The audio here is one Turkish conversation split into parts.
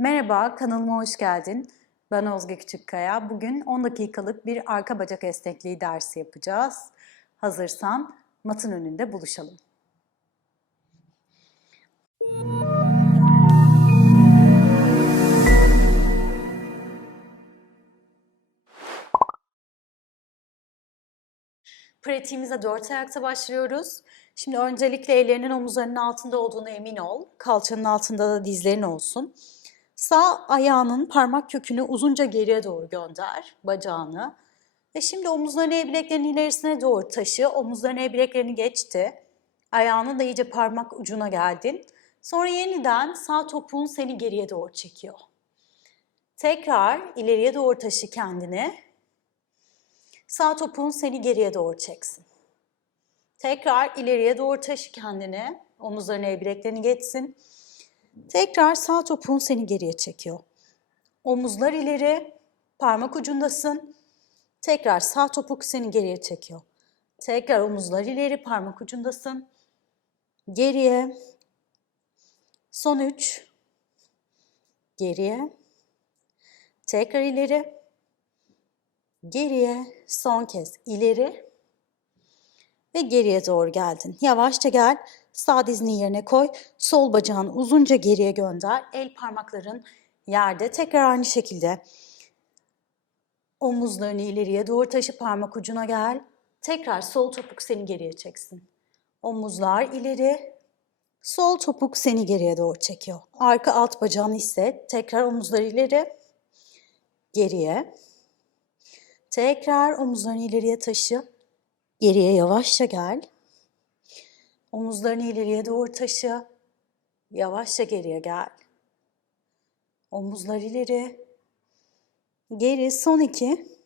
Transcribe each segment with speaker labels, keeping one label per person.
Speaker 1: Merhaba, kanalıma hoş geldin. Ben Özge Küçükkaya. Bugün 10 dakikalık bir arka bacak esnekliği dersi yapacağız. Hazırsan matın önünde buluşalım. Pratiğimize dört ayakta başlıyoruz. Şimdi öncelikle ellerinin omuzlarının altında olduğunu emin ol. Kalçanın altında da dizlerin olsun. Sağ ayağının parmak kökünü uzunca geriye doğru gönder, bacağını. Ve şimdi omuzlarını el bileklerinin ilerisine doğru taşı. Omuzların el bileklerini geçti. Ayağının da iyice parmak ucuna geldin. Sonra yeniden sağ topuğun seni geriye doğru çekiyor. Tekrar ileriye doğru taşı kendini. Sağ topuğun seni geriye doğru çeksin. Tekrar ileriye doğru taşı kendini. Omuzların el bileklerini geçsin. Tekrar sağ topuğun seni geriye çekiyor. Omuzlar ileri, parmak ucundasın. Tekrar sağ topuk seni geriye çekiyor. Tekrar omuzlar ileri, parmak ucundasın. Geriye. Son üç. Geriye. Tekrar ileri. Geriye. Son kez ileri. Ve geriye doğru geldin. Yavaşça gel. Sağ dizini yerine koy. Sol bacağını uzunca geriye gönder. El parmakların yerde. Tekrar aynı şekilde. Omuzlarını ileriye doğru taşı parmak ucuna gel. Tekrar sol topuk seni geriye çeksin. Omuzlar ileri. Sol topuk seni geriye doğru çekiyor. Arka alt bacağını hisset. Tekrar omuzlar ileri. Geriye. Tekrar omuzlarını ileriye taşı. Geriye yavaşça gel. Omuzlarını ileriye doğru taşı. Yavaşça geriye gel. Omuzlar ileri. Geri son iki.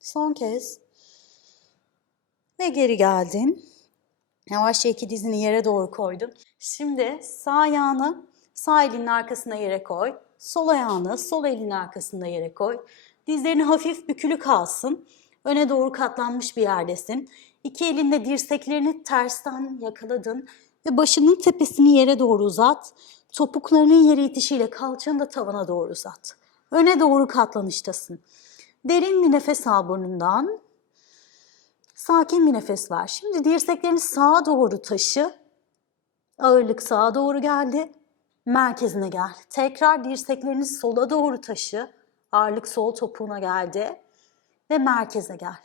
Speaker 1: Son kez. Ve geri geldin. Yavaşça iki dizini yere doğru koydun. Şimdi sağ ayağını sağ elinin arkasına yere koy. Sol ayağını sol elinin arkasında yere koy. Dizlerini hafif bükülü kalsın. Öne doğru katlanmış bir yerdesin. İki elinde dirseklerini tersten yakaladın ve başının tepesini yere doğru uzat. Topuklarının yere itişiyle kalçanı da tavana doğru uzat. Öne doğru katlanıştasın. Derin bir nefes al burnundan. Sakin bir nefes ver. Şimdi dirseklerini sağa doğru taşı. Ağırlık sağa doğru geldi. Merkezine gel. Tekrar dirseklerini sola doğru taşı. Ağırlık sol topuğuna geldi. Ve merkeze gel.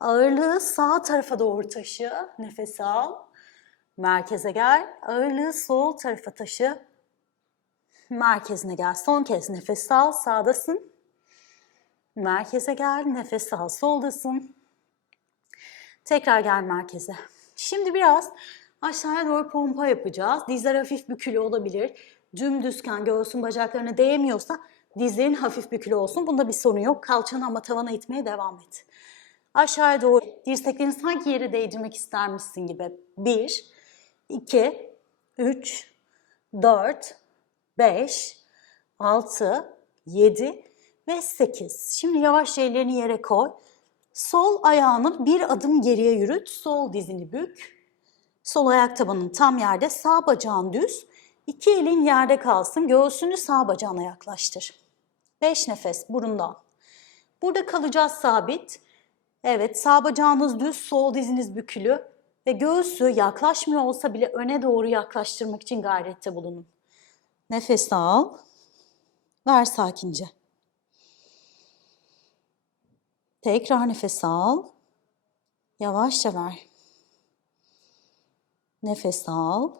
Speaker 1: Ağırlığı sağ tarafa doğru taşı. Nefes al. Merkeze gel. Ağırlığı sol tarafa taşı. Merkezine gel. Son kez nefes al. Sağdasın. Merkeze gel. Nefes al. Soldasın. Tekrar gel merkeze. Şimdi biraz aşağıya doğru pompa yapacağız. Dizler hafif bükülü olabilir. Dümdüzken göğsün bacaklarına değmiyorsa dizlerin hafif bükülü olsun. Bunda bir sorun yok. Kalçanı ama tavana itmeye devam et. Aşağıya doğru dirseklerini sanki yere değdirmek istermişsin gibi. 1, 2, 3, 4, 5, 6, 7 ve 8. Şimdi yavaşça ellerini yere koy. Sol ayağını bir adım geriye yürüt. Sol dizini bük. Sol ayak tabanın tam yerde. Sağ bacağın düz. İki elin yerde kalsın. Göğsünü sağ bacağına yaklaştır. 5 nefes burundan. Burada kalacağız sabit. Evet sağ bacağınız düz, sol diziniz bükülü ve göğsü yaklaşmıyor olsa bile öne doğru yaklaştırmak için gayrette bulunun. Nefes al. Ver sakince. Tekrar nefes al. Yavaşça ver. Nefes al.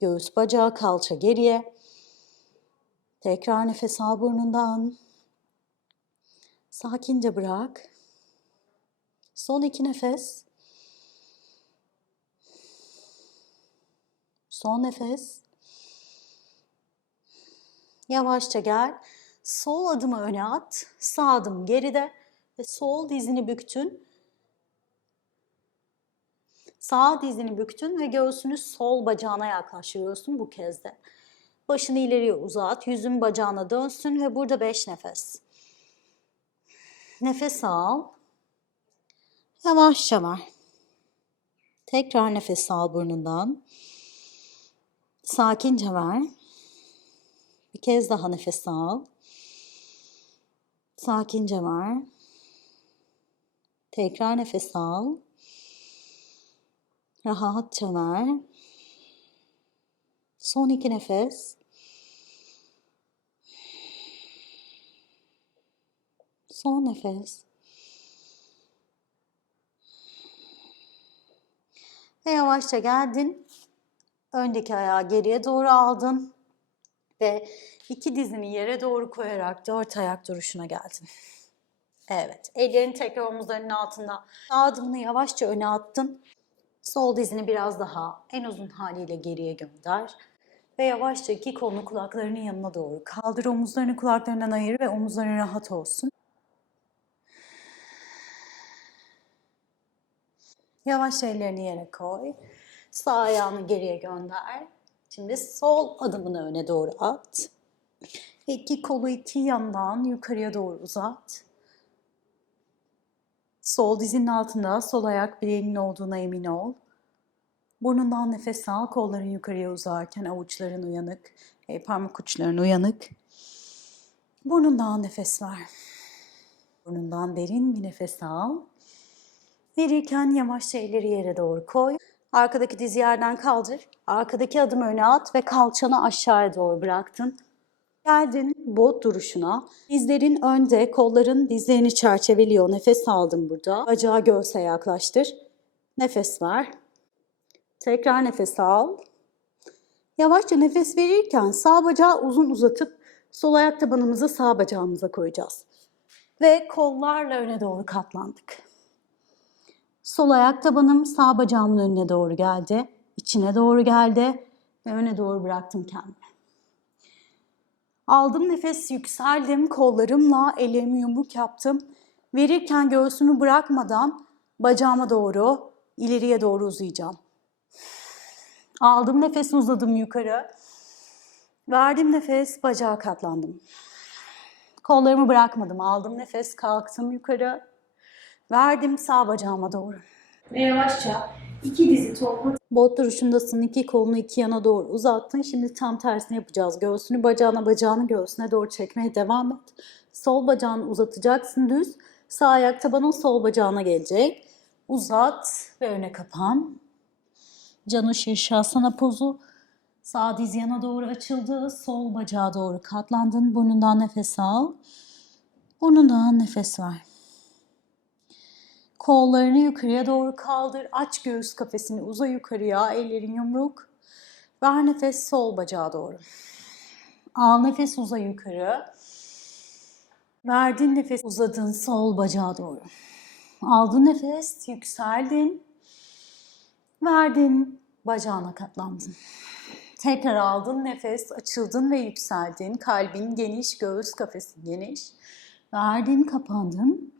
Speaker 1: Göğüs bacağı kalça geriye. Tekrar nefes al burnundan. Sakince bırak. Son iki nefes. Son nefes. Yavaşça gel. Sol adımı öne at. Sağ adım geride. Ve sol dizini büktün. Sağ dizini büktün ve göğsünü sol bacağına yaklaştırıyorsun bu kez de. Başını ileriye uzat, yüzün bacağına dönsün ve burada 5 nefes. Nefes al. Yavaşça ver. Tekrar nefes al burnundan. Sakince ver. Bir kez daha nefes al. Sakince ver. Tekrar nefes al. Rahatça ver. Son iki nefes. Son nefes. Ve yavaşça geldin. Öndeki ayağı geriye doğru aldın. Ve iki dizini yere doğru koyarak dört ayak duruşuna geldin. Evet. Ellerini tekrar omuzlarının altında. Adımını yavaşça öne attın. Sol dizini biraz daha en uzun haliyle geriye gönder. Ve yavaşça iki kolunu kulaklarının yanına doğru kaldır. Omuzlarını kulaklarından ayır ve omuzların rahat olsun. Yavaş ellerini yere koy. Sağ ayağını geriye gönder. Şimdi sol adımını öne doğru at. İki kolu iki yandan yukarıya doğru uzat. Sol dizinin altında sol ayak bileğinin olduğuna emin ol. Burnundan nefes al, kolların yukarıya uzarken avuçların uyanık, e, parmak uçların uyanık. Burnundan nefes ver. Burnundan derin bir nefes al. Verirken yavaşça elleri yere doğru koy. Arkadaki dizi yerden kaldır. Arkadaki adımı öne at ve kalçanı aşağıya doğru bıraktın. Geldin bot duruşuna. Dizlerin önde, kolların dizlerini çerçeveliyor. Nefes aldın burada. Bacağı göğse yaklaştır. Nefes ver. Tekrar nefes al. Yavaşça nefes verirken sağ bacağı uzun uzatıp sol ayak tabanımızı sağ bacağımıza koyacağız. Ve kollarla öne doğru katlandık. Sol ayak tabanım sağ bacağımın önüne doğru geldi. içine doğru geldi ve öne doğru bıraktım kendimi. Aldım nefes yükseldim kollarımla ellerimi yumruk yaptım. Verirken göğsümü bırakmadan bacağıma doğru ileriye doğru uzayacağım. Aldım nefes uzadım yukarı. Verdim nefes bacağa katlandım. Kollarımı bırakmadım. Aldım nefes kalktım yukarı. Verdim sağ bacağıma doğru. Ve yavaşça iki dizi topla. Bot duruşundasın. iki kolunu iki yana doğru uzattın. Şimdi tam tersini yapacağız. Göğsünü bacağına bacağını göğsüne doğru çekmeye devam et. Sol bacağını uzatacaksın düz. Sağ ayak tabanın sol bacağına gelecek. Uzat ve öne kapan. Canu Şirşasana pozu. Sağ diz yana doğru açıldı. Sol bacağa doğru katlandın. Burnundan nefes al. Burnundan nefes ver. Kollarını yukarıya doğru kaldır. Aç göğüs kafesini uza yukarıya. Ellerin yumruk. Ver nefes sol bacağa doğru. Al nefes uza yukarı. Verdin nefes uzadın sol bacağa doğru. Aldın nefes yükseldin. Verdin bacağına katlandın. Tekrar aldın nefes açıldın ve yükseldin. Kalbin geniş, göğüs kafesin geniş. Verdin kapandın.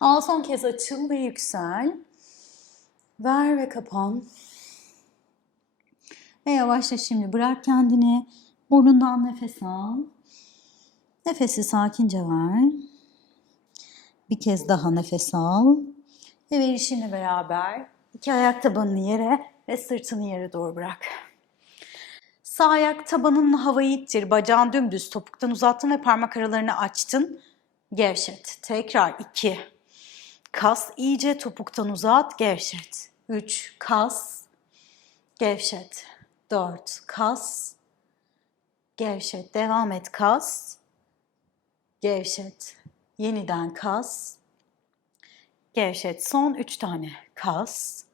Speaker 1: Al son kez açıl ve yüksel. Ver ve kapan. Ve yavaşça şimdi bırak kendini. Burnundan nefes al. Nefesi sakince ver. Bir kez daha nefes al. Ve verişinle beraber iki ayak tabanını yere ve sırtını yere doğru bırak. Sağ ayak tabanınla havayı ittir. Bacağın dümdüz topuktan uzattın ve parmak aralarını açtın. Gevşet. Tekrar iki. Kas iyice topuktan uzat, gevşet. 3. Kas, gevşet. 4. Kas, gevşet. Devam et kas, gevşet. Yeniden kas, gevşet. Son 3 tane kas.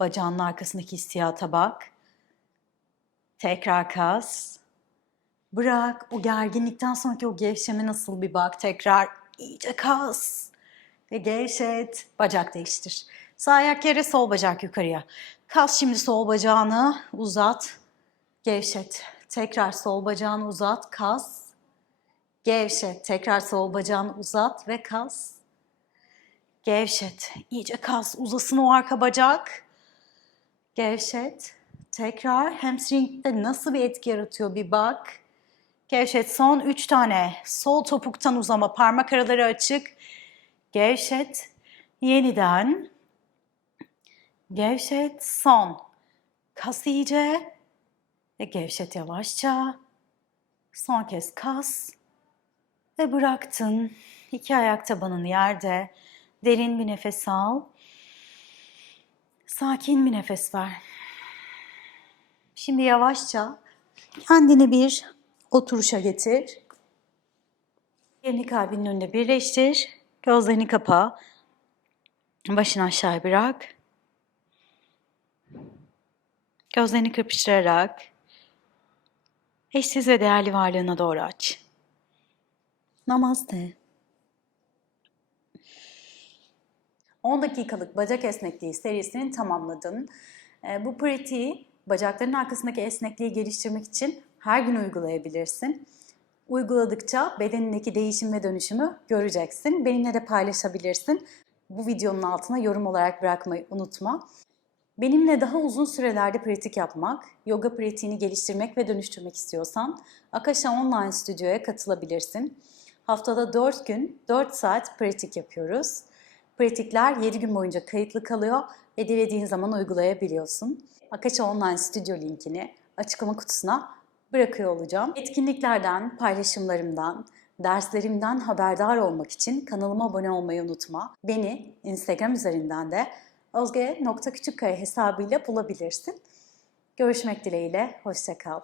Speaker 1: Bacağının arkasındaki hissiyata bak. Tekrar kas. Bırak o gerginlikten sonraki o gevşeme nasıl bir bak. Tekrar iyice kas ve gevşet. Bacak değiştir. Sağ ayak yere, sol bacak yukarıya. Kas şimdi sol bacağını uzat. Gevşet. Tekrar sol bacağını uzat. Kas. Gevşet. Tekrar sol bacağını uzat ve kas. Gevşet. İyice kas. Uzasın o arka bacak. Gevşet. Tekrar hamstringde nasıl bir etki yaratıyor bir bak. Gevşet. Son üç tane. Sol topuktan uzama. Parmak araları açık. Gevşet. Yeniden. Gevşet. Son. Kas iyice. Ve gevşet yavaşça. Son kez kas. Ve bıraktın. İki ayak tabanın yerde. Derin bir nefes al. Sakin bir nefes ver. Şimdi yavaşça kendini bir oturuşa getir. Elini kalbinin önünde birleştir. Gözlerini kapa. Başını aşağı bırak. Gözlerini kırpıştırarak eşsiz ve değerli varlığına doğru aç. Namaste. 10 dakikalık bacak esnekliği serisini tamamladın. Ee, Bu pratiği bacakların arkasındaki esnekliği geliştirmek için her gün uygulayabilirsin. Uyguladıkça bedenindeki değişim ve dönüşümü göreceksin. Benimle de paylaşabilirsin. Bu videonun altına yorum olarak bırakmayı unutma. Benimle daha uzun sürelerde pratik yapmak, yoga pratiğini geliştirmek ve dönüştürmek istiyorsan Akasha Online Stüdyo'ya katılabilirsin. Haftada 4 gün 4 saat pratik yapıyoruz. Pratikler 7 gün boyunca kayıtlı kalıyor ve dilediğin zaman uygulayabiliyorsun. Akasha Online Stüdyo linkini açıklama kutusuna bırakıyor olacağım. Etkinliklerden, paylaşımlarımdan, derslerimden haberdar olmak için kanalıma abone olmayı unutma. Beni Instagram üzerinden de özge.küçükkaya hesabıyla bulabilirsin. Görüşmek dileğiyle, hoşçakal.